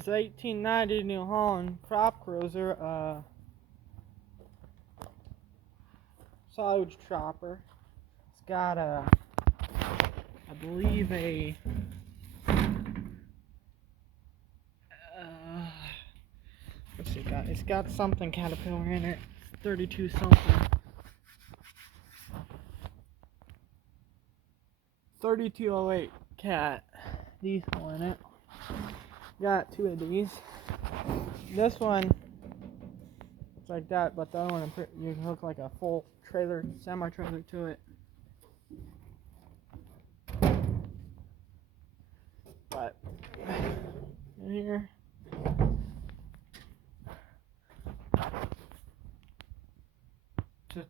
It's 1890 New Holland crop cruiser, silage chopper. It's got I believe what's it got? It's got something Caterpillar in it. It's 32 something. 3208 cat diesel in it. Got two of these. This one it's like that, but the other one you can hook like a full trailer, semi-trailer to it. But in here, just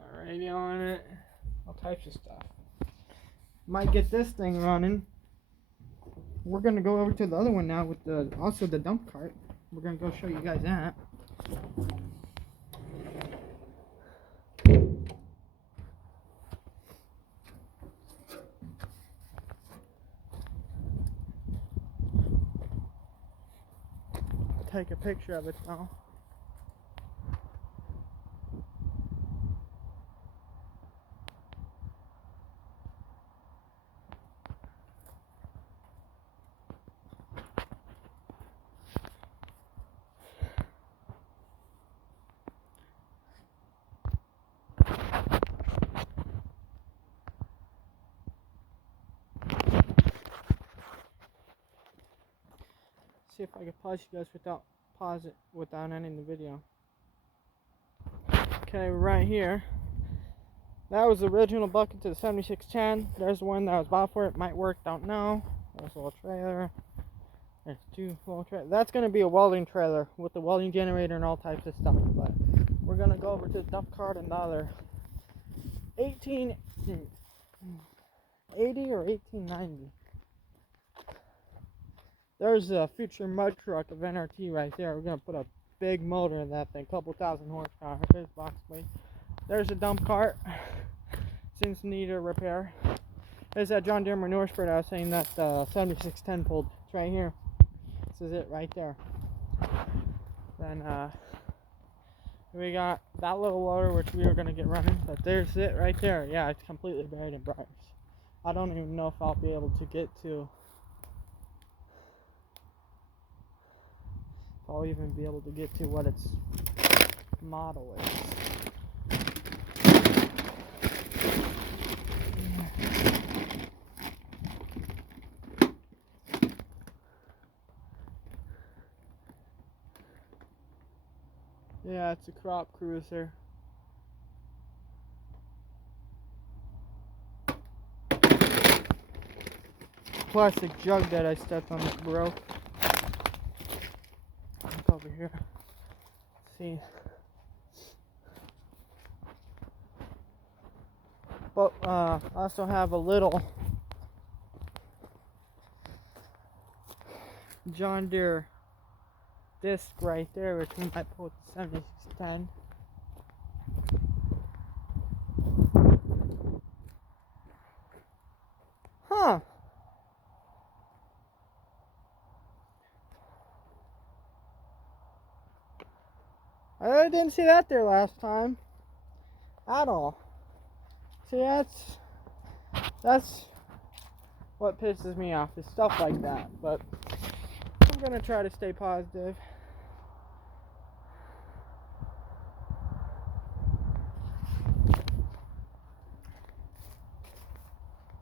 a radio on it, all types of stuff. Might get this thing running. We're gonna go over to the other one now with also the dump cart. We're gonna go show you guys that. I'll take a picture of it now. See if I can pause you guys without ending the video. Okay, right here. That was the original bucket to the 7610. There's the one that I was bought for it. Might work, don't know. There's a little trailer. There's two full trailers. That's going to be a welding trailer with the welding generator and all types of stuff. But we're going to go over to the dump cart and the other 1880 or 1890. There's a future mud truck of N.R.T. right there. We're going to put a big motor in that thing, couple thousand horsepower. There's box plate. There's a dump cart. Seems to need a repair. There's that John Deere manure spreader I was saying that 7610 pulled. It's right here. This is it right there. Then we got that little loader which we were going to get running. But there's it right there. Yeah, it's completely buried in briars. I don't even know if I'll be able to get to... I'll even be able to get to what its model is. Yeah, it's a crop cruiser. Plastic jug that I stepped on that broke. Look over here. Let's see. But I also have a little John Deere disc right there, which we might pull with the 7610. Huh. I didn't see that there last time at all. See, that's what pisses me off, is stuff like that. But I'm gonna try to stay positive.